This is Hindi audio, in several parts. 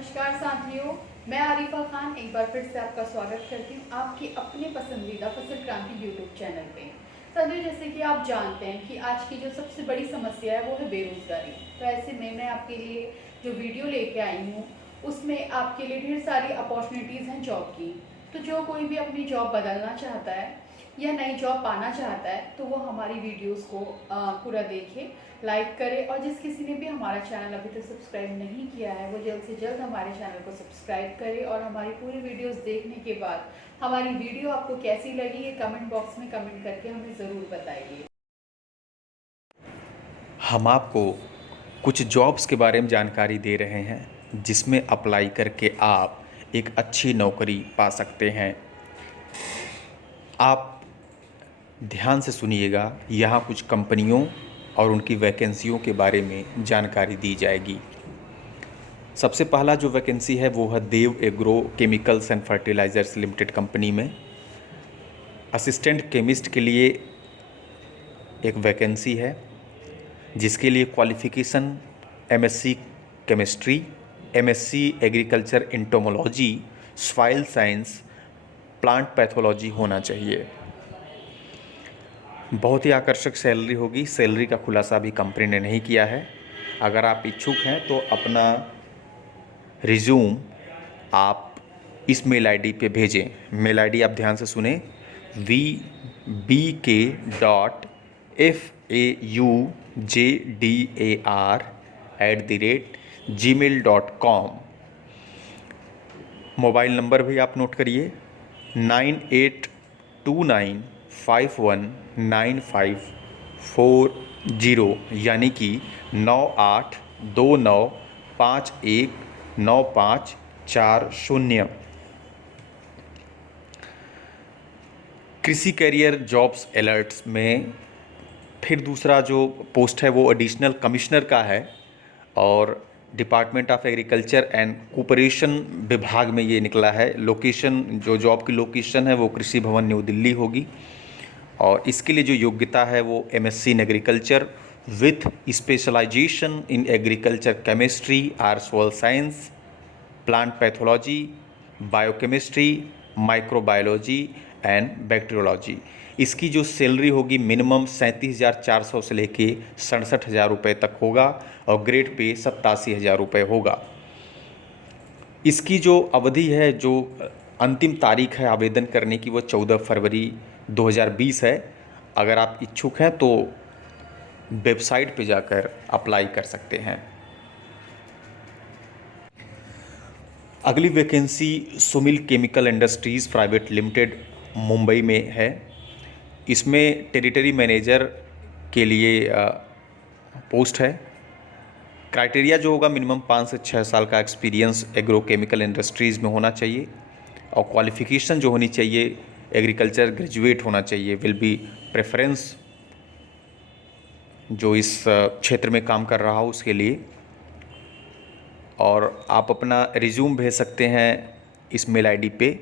नमस्कार साथियों, मैं आरिफा खान एक बार फिर से आपका स्वागत करती हूँ आपके अपने पसंदीदा फसल क्रांति यूट्यूब चैनल पे। साथियों, जैसे कि आप जानते हैं कि आज की जो सबसे बड़ी समस्या है वो है बेरोजगारी। तो ऐसे में मैं आपके लिए जो वीडियो लेके आई हूँ उसमें आपके लिए ढेर सारी अपॉर्चुनिटीज़ हैं जॉब की। तो जो कोई भी अपनी जॉब बदलना चाहता है या नई जॉब पाना चाहता है तो वो हमारी वीडियोस को पूरा देखे, लाइक करे, और जिस किसी ने भी हमारा चैनल अभी तक सब्सक्राइब नहीं किया है वो जल्द से जल्द हमारे चैनल को सब्सक्राइब करे। और हमारी पूरी वीडियोस देखने के बाद हमारी वीडियो आपको कैसी लगी ये कमेंट बॉक्स में कमेंट करके हमें ज़रूर बताइए। हम आपको कुछ जॉब्स के बारे में जानकारी दे रहे हैं जिसमें अप्लाई करके आप एक अच्छी नौकरी पा सकते हैं। आप ध्यान से सुनिएगा, यहाँ कुछ कंपनियों और उनकी वैकेंसियों के बारे में जानकारी दी जाएगी। सबसे पहला जो वैकेंसी है वो है Dev agro chemicals and fertilisers limited company में असिस्टेंट केमिस्ट के लिए एक वैकेंसी है, जिसके लिए qualification MSc chemistry, MSc agriculture entomology, soil science, plant pathology होना चाहिए। बहुत ही आकर्षक सैलरी होगी। सैलरी का खुलासा अभी कंपनी ने नहीं किया है। अगर आप इच्छुक हैं तो अपना रिज्यूम आप इस मेल आईडी पे भेजें। मेल आईडी आप ध्यान से सुने, vbk.faujdar@gmail.com। मोबाइल नंबर भी आप नोट करिए 9829519540, यानी कि 9829519540। कृषि कैरियर जॉब्स अलर्ट्स में फिर दूसरा जो पोस्ट है वो एडिशनल कमिश्नर का है, और department of agriculture and cooperation विभाग में ये निकला है। लोकेशन, जो जॉब की लोकेशन है वो कृषि भवन न्यू दिल्ली होगी, और इसके लिए जो योग्यता है वो MSc in agriculture with specialisation in agriculture chemistry or soil science, plant pathology, biochemistry, microbiology and bacteriology. इसकी जो सैलरी होगी मिनिमम 37,400 से लेके 67,000 रुपये तक होगा, और ग्रेड पे 87,000 रुपये होगा। इसकी जो अवधि है, जो अंतिम तारीख है आवेदन करने की, वो 14 फरवरी 2020 है। अगर आप इच्छुक हैं तो वेबसाइट पे जाकर अप्लाई कर सकते हैं। अगली vacancy Sumil chemical industries private limited Mumbai में है। इसमें टेरिटरी मैनेजर के लिए पोस्ट है। क्राइटेरिया जो होगा मिनिमम 5 से 6 साल का एक्सपीरियंस एग्रो केमिकल इंडस्ट्रीज़ में होना चाहिए, और क्वालिफ़िकेशन जो होनी चाहिए एग्रीकल्चर ग्रेजुएट होना चाहिए, विल बी प्रेफरेंस जो इस क्षेत्र में काम कर रहा हो उसके लिए। और आप अपना रिज्यूम भेज सकते हैं इस मेल आईडी पे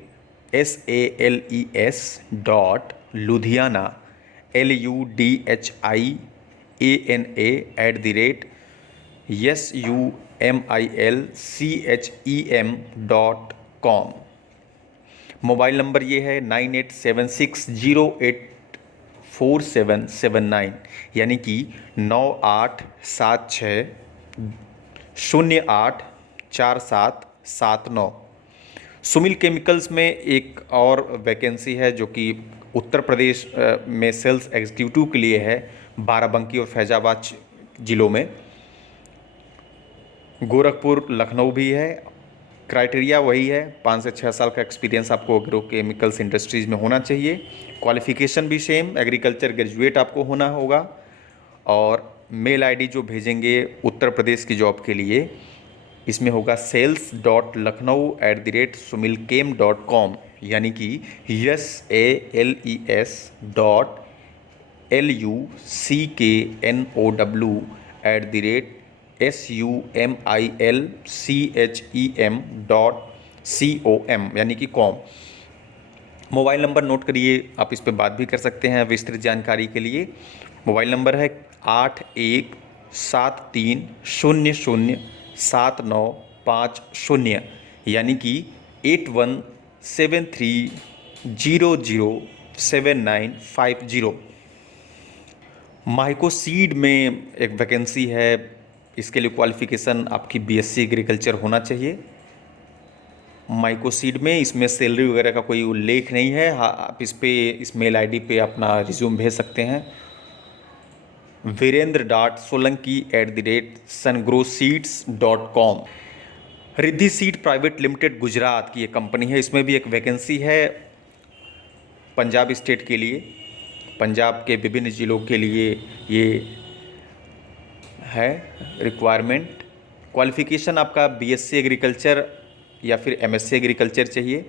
saleludiana@sumilchem.com। मोबाइल नंबर ये है 9876084779, यानी कि 9876084779। सुमिल केमिकल्स में एक और वैकेंसी है जो कि उत्तर प्रदेश में सेल्स एग्जीक्यूटिव के लिए है, बाराबंकी और फैजाबाद ज़िलों में। गोरखपुर, लखनऊ भी है। क्राइटेरिया वही है, 5 से 6 साल का एक्सपीरियंस आपको एग्रो केमिकल्स इंडस्ट्रीज़ में होना चाहिए। क्वालिफ़िकेशन भी सेम एग्रीकल्चर ग्रेजुएट आपको होना होगा, और मेल आईडी जो भेजेंगे उत्तर प्रदेश की जॉब के लिए, इसमें होगा sales.lucknow@sumilchem.com, यानी कि sales.lucknow@sumilchem.com, यानी कि कॉम। मोबाइल नंबर नोट करिए, आप इस पर बात भी कर सकते हैं विस्तृत जानकारी के लिए। मोबाइल नंबर है 81730079 8150, यानी कि 8173007950। माइकोसीड में एक वैकेंसी है, इसके लिए क्वालिफ़िकेशन आपकी बीएससी एग्रीकल्चर होना चाहिए। माइकोसीड में इसमें सैलरी वगैरह का कोई उल्लेख नहीं है। हाँ, आप इस मेल आईडी पे अपना रिज्यूम भेज सकते हैं। virendra.solanki@sungrowseeds.com। Riddhi seed private limited Gujarat की एक कंपनी है, इसमें भी एक वैकेंसी है पंजाब स्टेट के लिए, पंजाब के विभिन्न ज़िलों के लिए ये है रिक्वायरमेंट। क्वालिफ़िकेशन आपका बीएससी एग्रीकल्चर या फिर एमएससी एग्रीकल्चर चाहिए।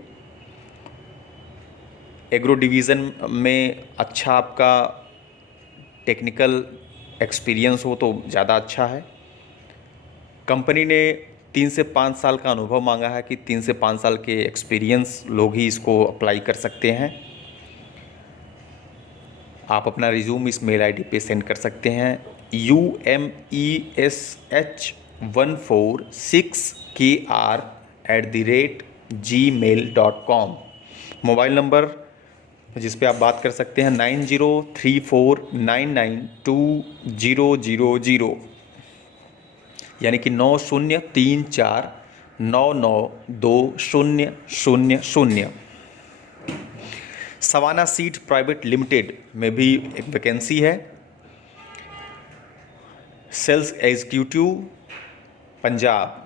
एग्रो डिवीज़न में अच्छा आपका टेक्निकल एक्सपीरियंस हो तो ज़्यादा अच्छा है। कंपनी ने 3 से 5 साल का अनुभव मांगा है कि 3 से 5 साल के एक्सपीरियंस लोग ही इसको अप्लाई कर सकते हैं। आप अपना रिज्यूम इस मेल आईडी पे सेंड कर सकते हैं umesh146kr@gmail.com। मोबाइल नंबर जिस पे आप बात कर सकते हैं 9034992000, यानी कि 9034992000। सवाना सीड प्राइवेट लिमिटेड में भी एक वैकेंसी है, sales executive Punjab.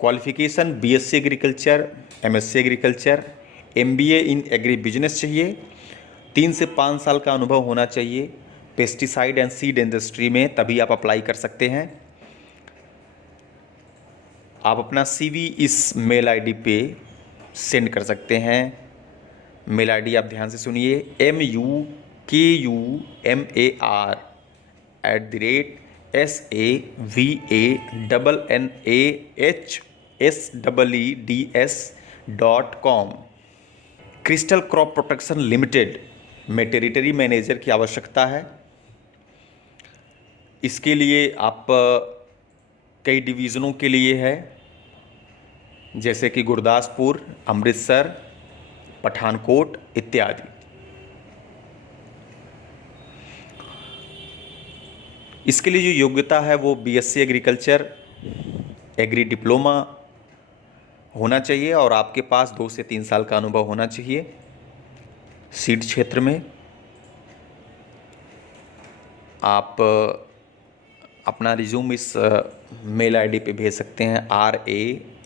Qualification BSc agriculture, MSc agriculture, MBA in agri business चाहिए। 3 से 5 साल का अनुभव होना चाहिए पेस्टिसाइड एंड सीड इंडस्ट्री में, तभी आप अप्लाई कर सकते हैं। आप अपना सीवी इस मेल आईडी पे सेंड कर सकते हैं। मेल आईडी आप ध्यान से सुनिए MUKUMAR@savannahseds.com। Crystal crop protection limited में टेरिटरी मैनेजर की आवश्यकता है। इसके लिए आप कई डिवीज़नों के लिए है, जैसे कि गुरदासपुर, अमृतसर, पठानकोट इत्यादि। इसके लिए जो योग्यता है वो बीएससी एग्रीकल्चर, एग्री डिप्लोमा होना चाहिए और आपके पास 2 से 3 साल का अनुभव होना चाहिए सीड क्षेत्र में। आप अपना रिज्यूम इस मेल आईडी पे भेज सकते हैं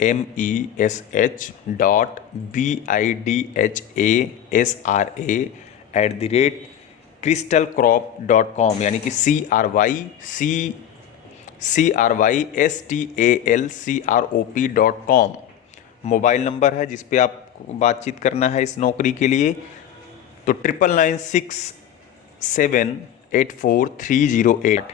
ramesh.bidhasra@crystalcrop.com, यानी कि crystalcrop.com। मोबाइल नंबर है जिस पे आप बातचीत करना है इस नौकरी के लिए, तो 9996784308।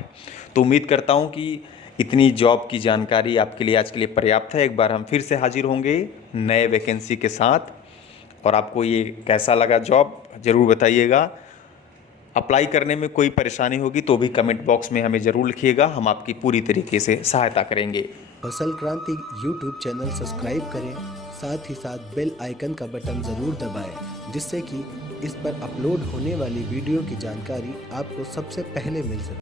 तो उम्मीद करता हूँ कि इतनी जॉब की जानकारी आपके लिए आज के लिए पर्याप्त है। एक बार हम फिर से हाजिर होंगे नए वैकेंसी के साथ, और आपको ये कैसा लगा जॉब ज़रूर बताइएगा। अप्लाई करने में कोई परेशानी होगी तो भी कमेंट बॉक्स में हमें ज़रूर लिखिएगा, हम आपकी पूरी तरीके से सहायता करेंगे। फसल क्रांति यूट्यूब चैनल सब्सक्राइब करें, साथ ही साथ बेल आइकन का बटन ज़रूर दबाएं, जिससे कि इस पर अपलोड होने वाली वीडियो की जानकारी आपको सबसे पहले मिल सके।